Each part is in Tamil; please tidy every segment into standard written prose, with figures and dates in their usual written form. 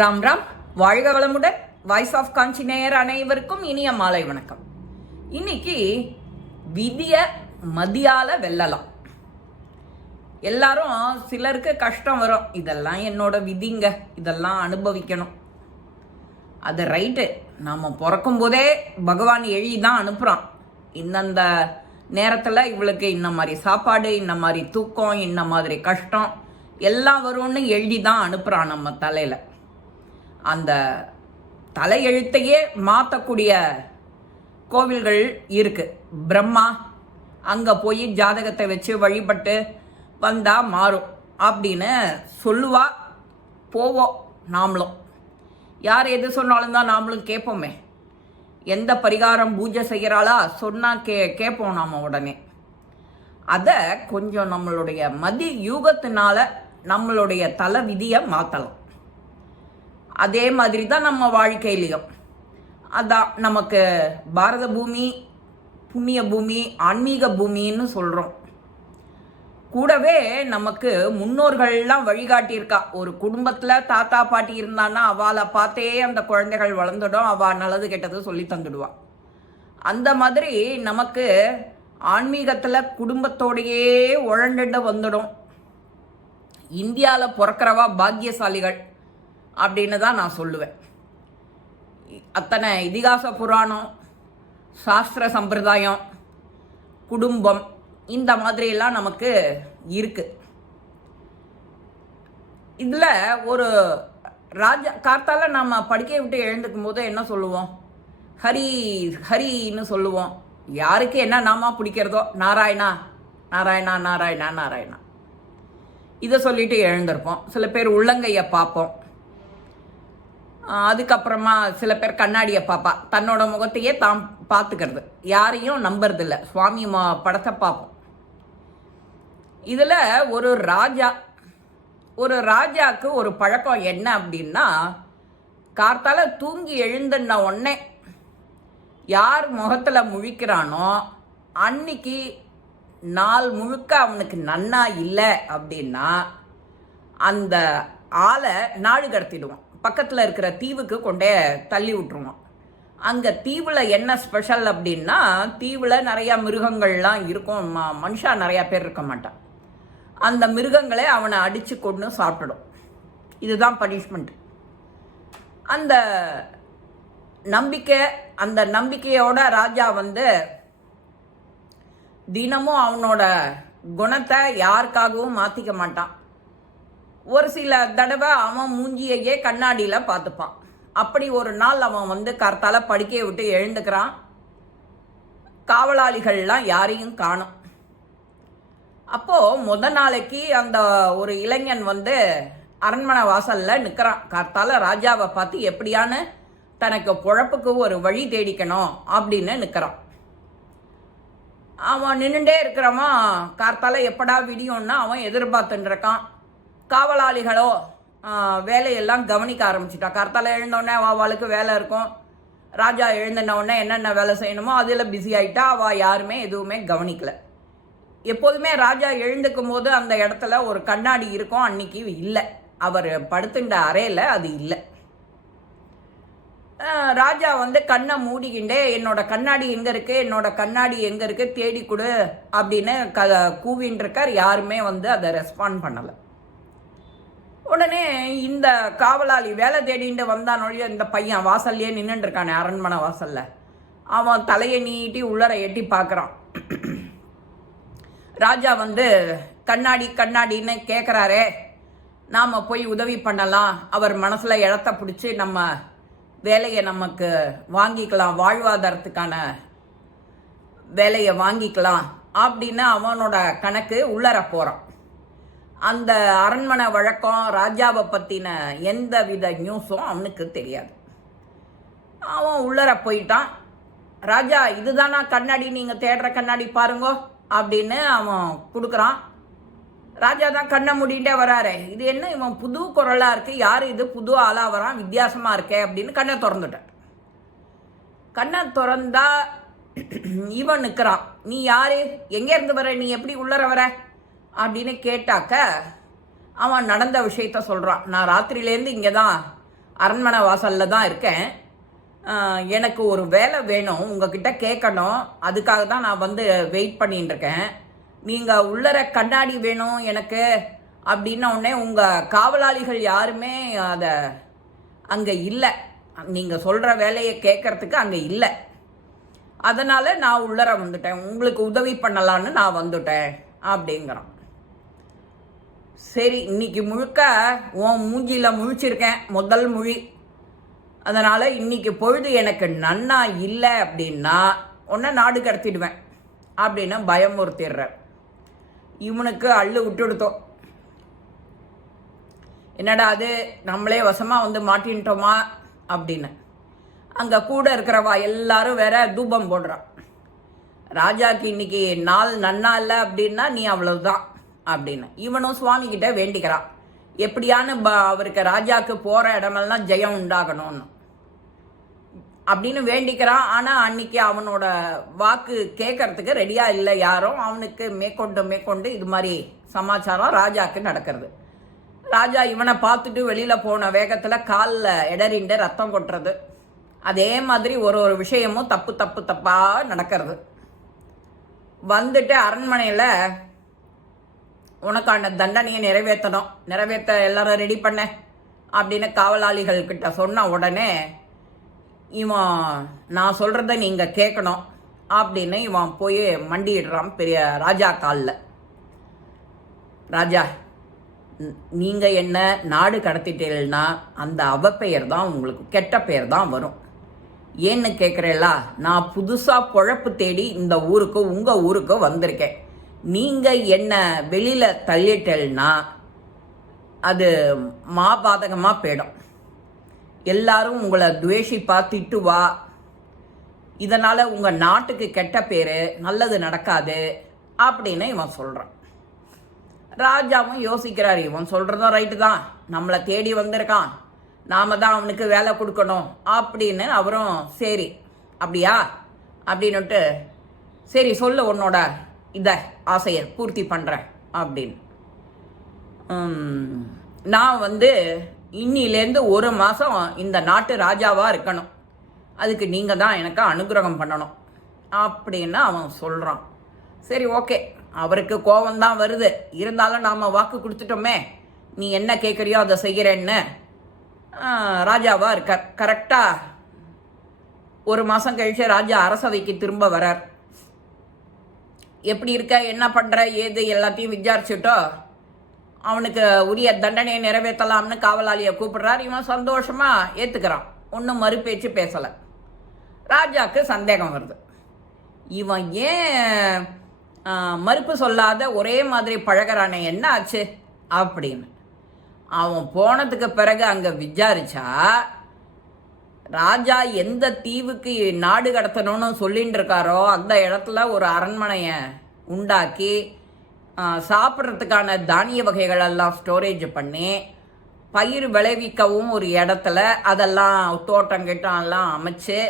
ராம் ராம். வாழ்க வளமுடன். வாய்ஸ் ஆஃப் காஞ்சி நேயர் அனைவருக்கும் இனிய மாலை வணக்கம். இன்னைக்கு விதிய மதியால வெல்லலாம். எல்லாரும் சிலருக்கு கஷ்டம் வரும், இதெல்லாம் என்னோட விதிங்க, இதெல்லாம் அனுபவிக்கணும். அது ரைட்டு. நாம் பிறக்கும் போதே பகவான் எழுதி தான் அனுப்புகிறான். இந்தந்த நேரத்தில் இவளுக்கு இந்த மாதிரி சாப்பாடு, இந்த மாதிரி தூக்கம், இந்த மாதிரி கஷ்டம் எல்லாம் வரும்னு எழுதி தான் அனுப்புகிறான் நம்ம தலையில். அந்த தலையெழுத்தையே மாற்றக்கூடிய கோவில்கள் இருக்குது. பிரம்மா அங்கே போய் ஜாதகத்தை வச்சு வழிபட்டு வந்தால் மாறும் அப்படின்னு சொல்லுவா. போவோம் நாமளும். யார் எது சொன்னாலும் தான் நாமளும் கேட்போமே. எந்த பரிகாரம் பூஜை செய்கிறாளா சொன்னால் கேட்போம் நாம் உடனே. அதை கொஞ்சம் நம்மளுடைய மதி யூகத்தினால நம்மளுடைய தலை விதியை மாற்றலாம். அதே மாதிரி தான் நம்ம வாழ்க்கையிலையும். அதான் நமக்கு பாரத பூமி, புண்ணிய பூமி, ஆன்மீக பூமின்னு சொல்கிறோம். கூடவே நமக்கு முன்னோர்கள்லாம் வழிகாட்டியிருக்கா. ஒரு குடும்பத்தில் தாத்தா பாட்டி இருந்தான்னா அவளை பார்த்தே அந்த குழந்தைகள் வளர்ந்துடும். அவள் நல்லது கெட்டது சொல்லி தந்துடுவாள். அந்த மாதிரி நமக்கு ஆன்மீகத்தில் குடும்பத்தோடையே உழண்டுட்டு வந்துடும். இந்தியாவில் பிறக்கிறவா பாக்கியசாலிகள் அப்படின்னு தான் நான் சொல்லுவேன். அத்தனை இதிகாச புராணம், சாஸ்திர சம்பிரதாயம், குடும்பம் இந்த மாதிரியெல்லாம் நமக்கு இருக்கு. இதில் ஒரு ராஜா கார்த்தால நாம் படுக்கையை விட்டு எழுந்துக்கும் போது என்ன சொல்லுவோம்? ஹரி ஹரின்னு சொல்லுவோம். யாருக்கு என்ன நாமா பிடிக்கிறதோ, நாராயணா நாராயணா நாராயணா நாராயணா இதை சொல்லிட்டு எழுந்திருப்போம். சில பேர் உள்ளங்கையை பார்ப்போம். அதுக்கப்புறமா சில பேர் கண்ணாடியை பார்ப்பா. தன்னோட முகத்தையே தாம் பார்த்துக்கிறது. யாரையும் நம்புறதில்ல. சுவாமி படத்தை பார்ப்போம். இதில் ஒரு ராஜாவுக்கு ஒரு பழக்கம் என்ன அப்படின்னா, கார்த்தால தூங்கி எழுந்துன உடனே யார் முகத்தில் முழிக்கிறானோ அன்னைக்கு நாள் முழுக்க அவனுக்கு நன்னா இல்லை அப்படின்னா அந்த ஆளை நாடு கடத்திடுவான். பக்கத்தில் இருக்கிற தீவுக்கு கொண்டே தள்ளி விட்டுருவான். அங்கே தீவில் என்ன ஸ்பெஷல் அப்படின்னா, தீவில் நிறையா மிருகங்கள்லாம் இருக்கும். மனுஷா நிறையா பேர் இருக்க மாட்டான். அந்த மிருகங்களே அவனை அடித்து கொண்டு சாப்பிடும். இதுதான் பனிஷ்மெண்ட். அந்த நம்பிக்கையோட ராஜா தினமும் அவனோட குணத்தை யாருக்காகவும் மாற்றிக்க மாட்டான். ஒரு சில தடவை அவன் மூஞ்சியையே கண்ணாடியில் பார்த்துப்பான். அப்படி ஒரு நாள் அவன் கார்த்தால படுக்கையை விட்டு எழுந்துக்கிறான். காவலாளிகள்லாம் யாரையும் காணும். அப்போது நாளைக்கு அந்த ஒரு இளைஞன் அரண்மனை வாசலில் நிற்கிறான். கார்த்தால ராஜாவை பார்த்து எப்படியான்னு தனக்கு பொழப்புக்கு ஒரு வழி தேடிக்கணும் அப்படின்னு நிற்கிறான். அவன் நின்றுட்டே இருக்கிறவன் கார்த்தால எப்படா விடியும்னா அவன் எதிர்பார்த்துட்டு இருக்கான். காவலாளிகளோ வேலையெல்லாம் கவனிக்க ஆரம்பிச்சிட்டா. கார்த்தால எழுந்தோடனே அவளுக்கு வேலை இருக்கும். ராஜா எழுந்தினோடனே என்னென்ன வேலை செய்யணுமோ அதில் பிஸி ஆகிட்டா. அவள் யாருமே எதுவுமே கவனிக்கலை. எப்போதுமே ராஜா எழுந்துக்கும் போது அந்த இடத்துல ஒரு கண்ணாடி இருக்கும். அன்னைக்கு இல்லை. அவர் படுத்துட்ட அறையில் அது இல்லை. ராஜா கண்ணை மூடிக்கிண்டே என்னோட கண்ணாடி எங்கே இருக்குது தேடி கொடு அப்படின்னு கூவின்னு இருக்கார். யாருமே அதை ரெஸ்பாண்ட் பண்ணலை. உடனே இந்த காவலாளி வேலை தேடிட்டு வந்தானொழிய இந்த பையன் வாசல்லையே நின்றுட்டு இருக்கானே அரண்மனை வாசல்ல. அவன் தலையை நீட்டி உள்ளர எட்டி பார்க்குறான். ராஜா கண்ணாடின்னு கேட்குறாரே, நாம் போய் உதவி பண்ணலாம். அவர் மனசில் இடத்த பிடிச்சி நம்ம வேலையை நமக்கு வாங்கிக்கலாம், வாழ்வாதாரத்துக்கான வேலையை வாங்கிக்கலாம் அப்படின்னு அவனோட கணக்கு உள்ளர போகிறான். அந்த அரண்மனை வழக்கம், ராஜாவை பற்றின எந்த வித நியூஸும் அவனுக்கு தெரியாது. அவன் உள்ளர போயிட்டான். ராஜா, இதுதானா கண்ணாடி, நீங்கள் தேடுற கண்ணாடி பாருங்கோ அப்படின்னு அவன் கொடுக்குறான். ராஜா தான் கண்ணை மூடிட்டே வராரு. இது என்ன இவன் புது குரலாக இருக்குது, யார் இது புது ஆளாக வரான், வித்தியாசமாக இருக்கே அப்படின்னு கண்ணை திறந்துட்டான். கண்ணை திறந்தா இவன் நிற்கிறான். நீ யார், எங்கேருந்து வர, நீ எப்படி உள்ளர வர அப்படின்னு கேட்டாக்க அவன் நடந்த விஷயத்த சொல்கிறான். நான் ராத்திரியிலேருந்து இங்கே தான் அரண்மனை வாசலில் தான் இருக்கேன். எனக்கு ஒரு வேலை வேணும், உங்ககிட்ட கேட்கணும். அதுக்காக தான் நான் வந்து வெயிட் பண்ணிட்டு இருக்கேன். நீங்கள் உள்ளர கண்ணாடி வேணும் எனக்கு அப்படின்ன உடனே உங்கள் காவலாளிகள் யாருமே அதை அங்கே இல்லை. நீங்கள் சொல்கிற வேலையை கேட்கறதுக்கு அங்கே இல்லை. அதனால் நான் உள்ளர வந்துட்டேன், உங்களுக்கு உதவி பண்ணலான்னு நான் வந்துட்டேன் அப்படிங்கிறான். சரி, இன்னைக்கு முழுக்க உன் மூஞ்சியில் முழிச்சிருக்கேன், முதல் மொழி. அதனால் இன்னைக்கு பொழுது எனக்கு நன்னா இல்லை அப்படின்னா உன்னை நாடு கடத்திடுவேன் அப்படின்னு பயமுறுத்திடுறார். இவனுக்கு அள்ளு விட்டுடுத்தோம். என்னடா அது, நம்மளே வசமாக வந்து மாட்டின்ட்டோமா அப்படின்னு. அங்கே கூட இருக்கிறவா எல்லாரும் வேற தூபம் போடுறான். ராஜாக்கு இன்னைக்கு நாள் நன்னா இல்லை அப்படின்னா நீ அவ்வளவுதான் அப்படின்னு. இவனும் சுவாமி கிட்ட வேண்டிக்கிறான், எப்படியானு அவருக்கு ராஜாவுக்கு போகிற இடமெல்லாம் ஜெயம் உண்டாகணும்னு அப்படின்னு வேண்டிக்கிறான். ஆனால் அன்னைக்கு அவனோட வாக்கு கேட்கறதுக்கு ரெடியாக இல்லை யாரும். அவனுக்கு மேற்கொண்டு இது மாதிரி சமாச்சாரம் ராஜாவுக்கு நடக்கிறது. ராஜா இவனை பார்த்துட்டு வெளியில் போன வேகத்தில் காலில் இடறிண்டு ரத்தம் கொட்டுறது. அதே மாதிரி ஒரு விஷயமும் தப்பாக நடக்கிறது. வந்துட்டு அரண்மனையில் உனக்கான தண்டனையை நிறைவேற்ற எல்லாரும் ரெடி பண்ண அப்படின்னு காவலாளிகள் கிட்ட சொன்ன உடனே இவன் நான் சொல்கிறத நீங்கள் கேட்கணும் அப்படின்னு இவன் போய் மண்டிடுறான் பெரிய ராஜா காலில். ராஜா, நீங்கள் என்ன நாடு கடத்திட்டீங்கன்னா அந்த அவப்பெயர் தான் உங்களுக்கு, கெட்ட பெயர் தான் வரும். ஏன்னு கேட்குறேங்களா, நான் புதுசாக பொழப்பு தேடி இந்த ஊருக்கு உங்கள் ஊருக்கு வந்திருக்கேன். நீங்கள் என்ன வெளியில் தள்ளிட்டேன்னா அது மாபாதகமாக போயிடும். எல்லாரும் உங்களை துவேஷிப்பா திட்டுவா. இதனால் உங்கள் நாட்டுக்கு கெட்ட பேர், நல்லது நடக்காது அப்படின்னு இவன் சொல்கிறான். ராஜாவும் யோசிக்கிறார், இவன் சொல்கிறதும் ரைட்டு தான், நம்மளை தேடி வந்திருக்கான், நாம தான் அவனுக்கு வேலை கொடுக்கணும் அப்படின்னு. அவரும் சரி அப்படியா அப்படின்னுட்டு சரி சொல்லு உன்னோட இதை ஆசையை பூர்த்தி பண்ணுறேன் அப்படின்னு. நான் வந்து இன்னிலேருந்து 1 மாதம் இந்த நாட்டு ராஜாவாக இருக்கணும், அதுக்கு நீங்கள் தான் எனக்கு அனுகிரகம் பண்ணணும் அப்படின்னு அவன் சொல்கிறான். சரி ஓகே, அவருக்கு கோபம்தான் வருது, இருந்தாலும் நாம் வாக்கு கொடுத்துட்டோமே, நீ என்ன கேட்குறியோ அதை செய்கிறேன்னு ராஜாவாக இருக்கார். கரெக்டாக 1 மாதம் கழிச்சு ராஜா அரசவைக்கு திரும்ப வரார். எப்படி இருக்க, என்ன பண்ணுற, ஏது எல்லாத்தையும் விசாரிச்சுட்டோ அவனுக்கு உரிய தண்டனையை நிறைவேற்றலாம்னு காவலாளியை கூப்பிடுறார். இவன் சந்தோஷமாக ஏற்றுக்கிறான், ஒன்றும் மறுபேச்சு பேசலை. ராஜாவுக்கு சந்தேகம் வருது, இவன் ஏன் மறுப்பு சொல்லாத ஒரே மாதிரி பழகிறானே, என்ன ஆச்சு அப்படின்னு. அவன் போனதுக்கு பிறகு அங்கே விசாரிச்சா ராஜா எந்த தீவுக்கு நாடு கடத்தணும்னு சொல்லிட்டு இருக்காரோ அந்த இடத்துல ஒரு அரண்மனையை உண்டாக்கி சாப்பிட்றதுக்கான தானிய வகைகள் எல்லாம் ஸ்டோரேஜ் பண்ணி பயிர் விளைவிக்கவும் ஒரு இடத்துல அதெல்லாம் தோட்டம் எல்லாம் அமைச்சு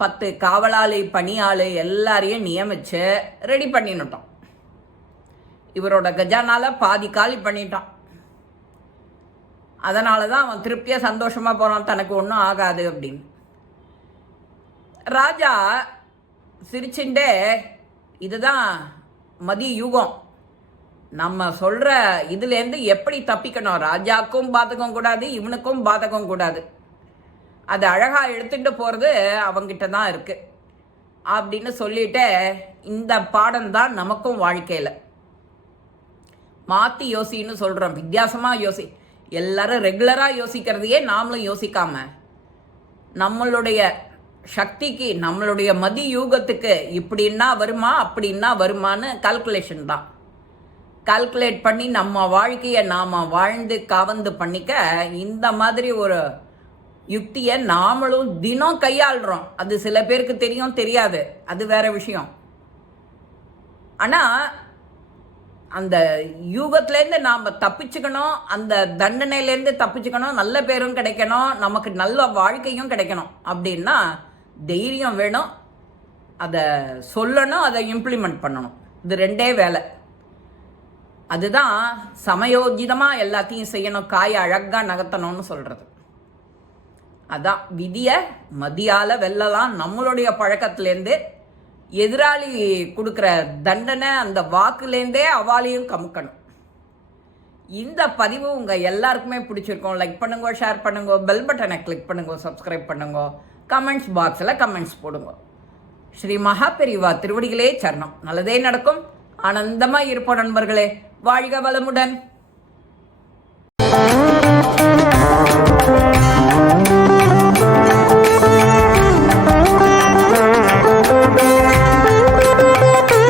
10 காவலாளி பணியாளு எல்லாரையும் நியமிச்சு ரெடி பண்ணிட்டோம். இவரோட கஜானால பாதி காலி பண்ணிட்டான். அதனால தான் அவன் திருப்தியாக சந்தோஷமாக போகிறான், தனக்கு ஒன்றும் ஆகாது அப்படின்னு. ராஜா சிரிச்சுட்டே, இதுதான் மதிய யுகம், நம்ம சொல்கிற இதுலேருந்து எப்படி தப்பிக்கணும், ராஜாவுக்கும் பாதகம் கூடாது, இவனுக்கும் பாதகம் கூடாது, அது அழகாக எடுத்துகிட்டு போகிறது அவங்கிட்ட தான் இருக்குது அப்படின்னு சொல்லிட்டு, இந்த பாடம் தான் நமக்கும் வாழ்க்கையில். மாற்றி யோசின்னு சொல்கிறோம், வித்தியாசமாக யோசி. எல்லாரும் ரெகுலராக யோசிக்கிறதையே நாமளும் யோசிக்காம நம்மளுடைய சக்திக்கு, நம்மளுடைய மதி யூகத்துக்கு இப்படின்னா வருமா அப்படின்னா வருமானு கால்குலேஷன் தான். கால்குலேட் பண்ணி நம்ம வாழ்க்கையை நாம் வாழ்ந்து காவந்து பண்ணிக்க இந்த மாதிரி ஒரு யுக்தியை நாமளும் தினம் கையாளுறோம். அது சில பேருக்கு தெரியும், தெரியாது, அது வேற விஷயம். ஆனால் அந்த யூகத்துலேருந்து நாம் தப்பிச்சுக்கணும், அந்த தண்டனையிலேருந்து தப்பிச்சுக்கணும், நல்ல பேரும் கிடைக்கணும், நமக்கு நல்ல வாழ்க்கையும் கிடைக்கணும் அப்படின்னா தைரியம் வேணும், அதை சொல்லணும், அதை இம்ப்ளிமெண்ட் பண்ணணும். இது 2 வேலை. அதுதான் சமயோஜிதமாக எல்லாத்தையும் செய்யணும், காயை அழகாக நகர்த்தணும்னு சொல்கிறது. அதான் விதியை மதியால் வெல்லலாம். நம்மளுடைய பழக்கத்துலேருந்து எதிராளி கொடுக்குற தண்டனை அந்த வாக்குலேருந்தே அவாலையும் கமுக்கணும். இந்த பதிவு உங்கள் எல்லாருக்குமே பிடிச்சிருக்கோம். லைக் பண்ணுங்க, ஷேர் பண்ணுங்க, பெல் பட்டனை கிளிக் பண்ணுங்க, சப்ஸ்கிரைப் பண்ணுங்க, கமெண்ட்ஸ் பாக்ஸில் கமெண்ட்ஸ் போடுங்க. ஸ்ரீ மகாபெரிவா திருவடிகளே சரணம். நல்லதே நடக்கும். ஆனந்தமாக இருப்போம் நண்பர்களே. வாழ்க வளமுடன்.